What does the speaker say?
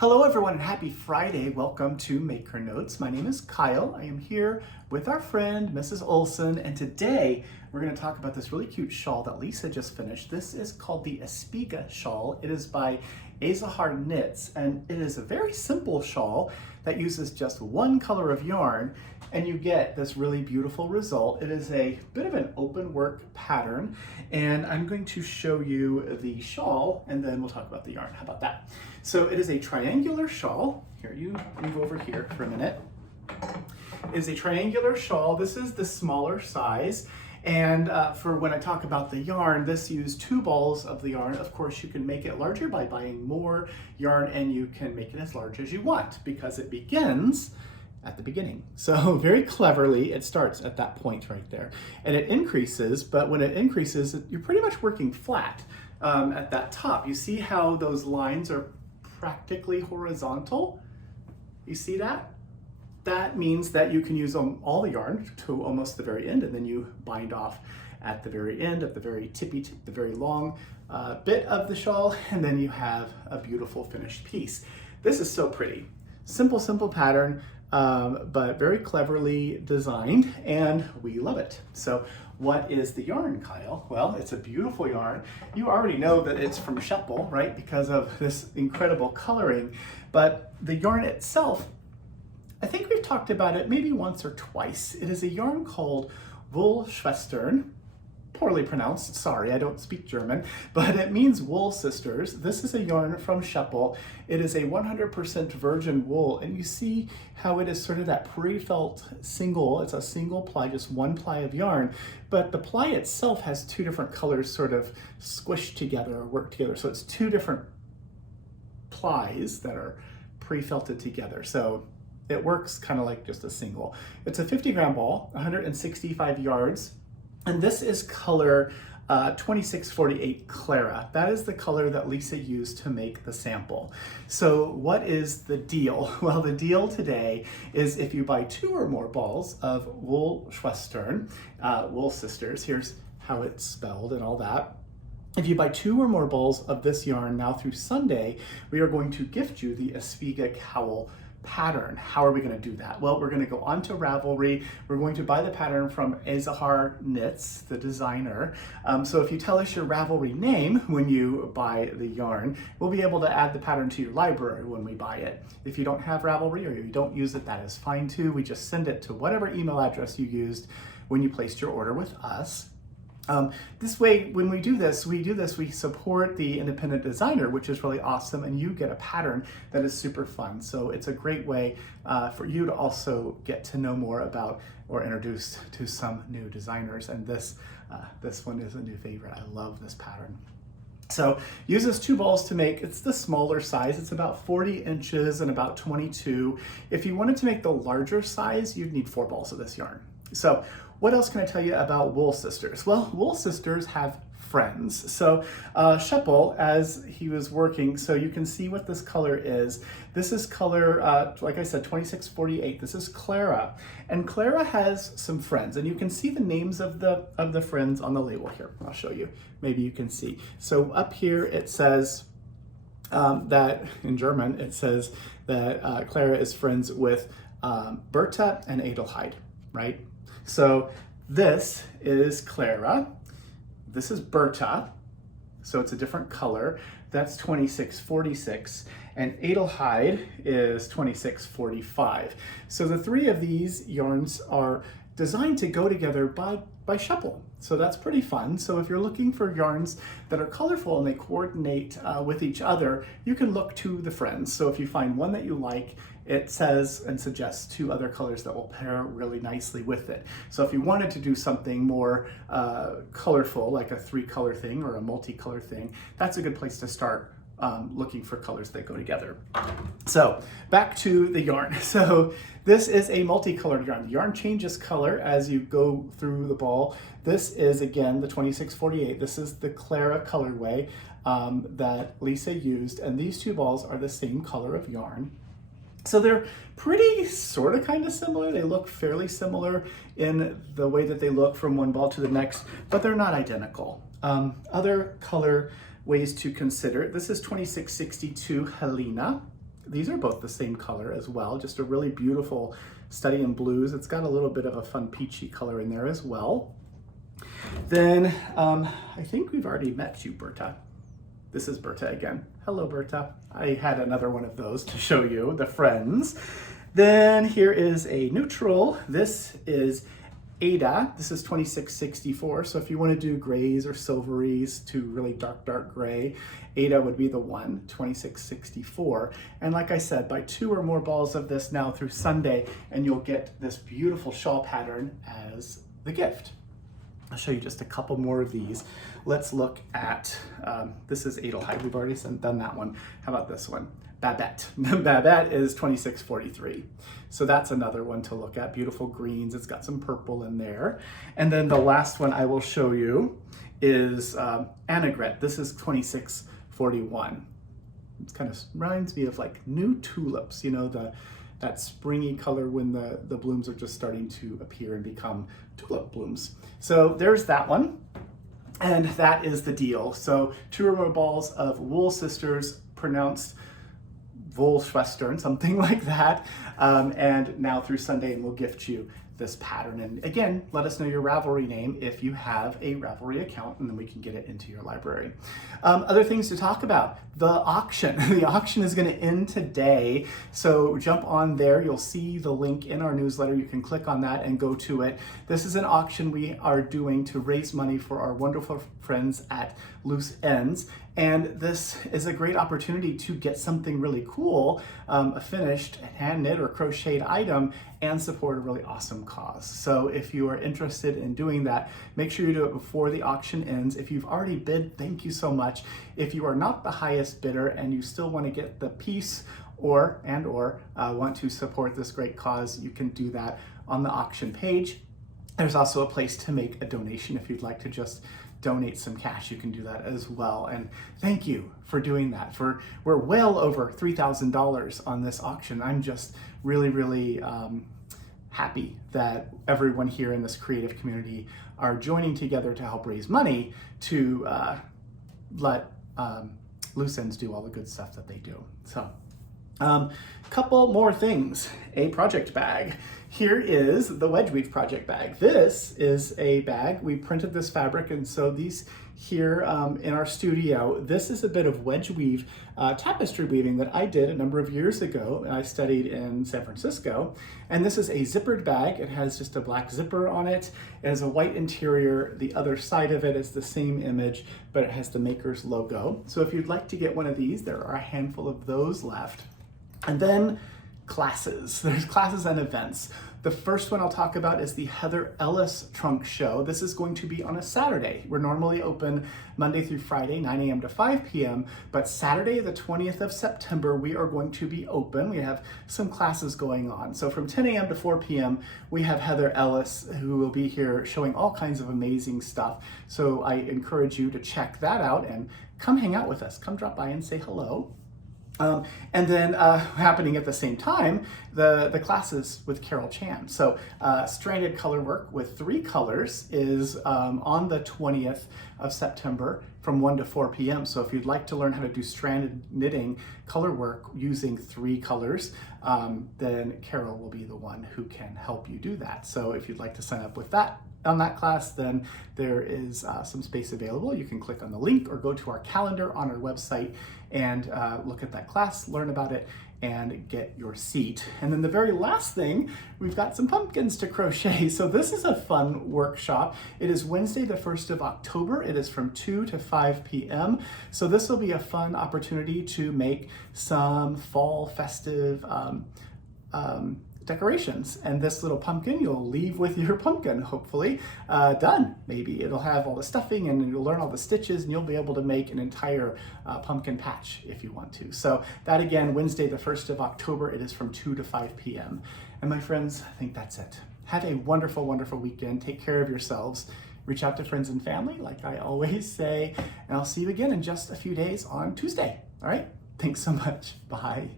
Hello everyone and happy Friday. Welcome to Maker Notes. My name is Kyle. I am here with our friend Mrs. Olson, and today we're going to talk about this really cute shawl that Lisa just finished. This is called the Espiga shawl. It is by Azahar Knits, and it is a very simple shawl that uses just one color of yarn, and you get this really beautiful result. It is a bit of an open work pattern, and I'm going to show you the shawl and then we'll talk about the yarn. How about that? So it is a triangular shawl. Here, you move over here for a minute. It is a triangular shawl. This is the smaller size. And for when I talk about the yarn, this used 2 balls of the yarn. Of course, you can make it larger by buying more yarn, and you can make it as large as you want because it begins at the beginning. So very cleverly, it starts at that point right there. And it increases, but when it increases, you're pretty much working flat at that top. You see how those lines are practically horizontal? You see that? That means that you can use all the yarn to almost the very end, and then you bind off at the very end, at the very the very long bit of the shawl, and then you have a beautiful finished piece. This is so pretty. Simple pattern, but very cleverly designed, and we love it. So what is the yarn, Kyle? Well, it's a beautiful yarn. You already know that it's from shawl, right? Because of this incredible coloring, but the yarn itself, I think we've talked about it maybe once or twice. It is a yarn called Wollschwestern. Poorly pronounced, sorry, I don't speak German, but it means wool sisters. This is a yarn from shawl. It is a 100% virgin wool, and you see how it is sort of that pre-felt single. It's a single ply, just one ply of yarn, but the ply itself has 2 different colors sort of squished together or worked together. So it's 2 different plies that are pre-felted together. So it works kind of like just a single. It's a 50-gram ball, 165 yards, and this is color 2648 Clara. That is the color that Lisa used to make the sample. So what is the deal? Well, the deal today is if you buy 2 or more balls of Wollschwestern, wool sisters, here's how it's spelled and all that. If you buy 2 or more balls of this yarn now through Sunday, we are going to gift you the Espiga cowl pattern. How are we going to do that? Well, we're going to go onto Ravelry. We're going to buy the pattern from Azahar Knits, the designer. So if you tell us your Ravelry name when you buy the yarn, we'll be able to add the pattern to your library when we buy it. If you don't have Ravelry or you don't use it, that is fine too. We just send it to whatever email address you used when you placed your order with us. This way, when we do this, we support the independent designer, which is really awesome, and you get a pattern that is super fun. So it's a great way for you to also get to know more about or introduced to some new designers. And this one is a new favorite. I love this pattern. So use this 2 balls to make, it's the smaller size. It's about 40 inches and about 22. If you wanted to make the larger size, you'd need 4 balls of this yarn. So what else can I tell you about wool sisters? Well, wool sisters have friends. So shawl, as he was working, so you can see what this color is. This is color, like I said, 2648. This is Clara, and Clara has some friends, and you can see the names of the friends on the label here. I'll show you. Maybe you can see. So up here it says that in German it says that Clara is friends with Berta and Adelheid, right? So this is Clara, this is Berta, so it's a different color. That's 2646, and Adelheid is 2645. So the 3 of these yarns are designed to go together by shawl. So that's pretty fun. So if you're looking for yarns that are colorful and they coordinate with each other, you can look to the friends. So if you find one that you like, it says and suggests 2 other colors that will pair really nicely with it. So if you wanted to do something more colorful, like a 3-color thing or a multicolor thing, that's a good place to start looking for colors that go together. So back to the yarn. So this is a multicolored yarn. The yarn changes color as you go through the ball. This is, again, the 2648. This is the Clara colorway that Lisa used, and these 2 balls are the same color of yarn. So they're pretty sort of kind of similar. They look fairly similar in the way that they look from one ball to the next, but they're not identical. Other color ways to consider, this is 2662 Helena. These are both the same color as well, just a really beautiful study in blues. It's got a little bit of a fun peachy color in there as well. Then I think we've already met you, Berta. This is Berta again. Hello, Berta. I had another one of those to show you, the friends. Then here is a neutral. This is Ada. This is 2664. So if you want to do grays or silveries to really dark gray, Ada would be the one, 2664. And like I said, buy 2 or more balls of this now through Sunday, and you'll get this beautiful shawl pattern as the gift. I'll show you just a couple more of these. Let's look at, this is Edelheid. We've already done that one. How about this one? Babette. Babette is 2643. So that's another one to look at. Beautiful greens. It's got some purple in there. And then the last one I will show you is Annegret. This is 2641. It kind of reminds me of like new tulips, you know, that springy color when the blooms are just starting to appear and become tulip blooms. So there's that one. And that is the deal. So 2 or more balls of Wool Sisters, pronounced Wohlschwestern, something like that. And now through Sunday, and we'll gift you this pattern. And again, let us know your Ravelry name if you have a Ravelry account, and then we can get it into your library. Other things to talk about, the auction. The auction is going to end today, so jump on there. You'll see the link in our newsletter. You can click on that and go to it. This is an auction we are doing to raise money for our wonderful friends at Loose Ends, and this is a great opportunity to get something really cool, a finished hand knit or crocheted item, and support a really awesome cause. So if you are interested in doing that, make sure you do it before the auction ends. If you've already bid, thank you so much. If you are not the highest bidder and you still want to get the piece or want to support this great cause, you can do that on the auction page. There's also a place to make a donation if you'd like to just donate some cash. You can do that as well. And thank you for doing that. We're well over $3,000 on this auction. I'm just really happy that everyone here in this creative community are joining together to help raise money to let Loose Ends do all the good stuff that they do. So couple more things. A project bag. Here is the Wedge Weave project bag. This is a bag. We printed this fabric and sewed these here in our studio. This is a bit of wedge weave tapestry weaving that I did a number of years ago. I studied in San Francisco. And this is a zippered bag. It has just a black zipper on it. It has a white interior. The other side of it is the same image, but it has the maker's logo. So if you'd like to get one of these, there are a handful of those left. And then classes. There's classes and events. The first one I'll talk about is the Heather Ellis Trunk Show. This is going to be on a Saturday. We're normally open Monday through Friday, 9 a.m. to 5 p.m. But Saturday, the 20th of September, we are going to be open. We have some classes going on. So from 10 a.m. to 4 p.m., we have Heather Ellis, who will be here showing all kinds of amazing stuff. So I encourage you to check that out and come hang out with us. Come drop by and say hello. And then happening at the same time, the classes with Carol Chan. So stranded color work with 3 colors is on the 20th of September from 1 to 4 p.m. So if you'd like to learn how to do stranded knitting color work using 3 colors, then Carol will be the one who can help you do that. So if you'd like to sign up with that on that class, then there is some space available. You can click on the link or go to our calendar on our website and look at that class, learn about it, and get your seat. And then the very last thing, we've got some pumpkins to crochet. So this is a fun workshop. It is Wednesday, the 1st of October. It is from 2 to 5 p.m. So this will be a fun opportunity to make some fall festive decorations. And this little pumpkin, you'll leave with your pumpkin, hopefully, done. Maybe it'll have all the stuffing and you'll learn all the stitches and you'll be able to make an entire pumpkin patch if you want to. So that again, Wednesday, the 1st of October, it is from 2 to 5 p.m. And my friends, I think that's it. Have a wonderful, wonderful weekend. Take care of yourselves. Reach out to friends and family, like I always say, and I'll see you again in just a few days on Tuesday. All right? Thanks so much. Bye.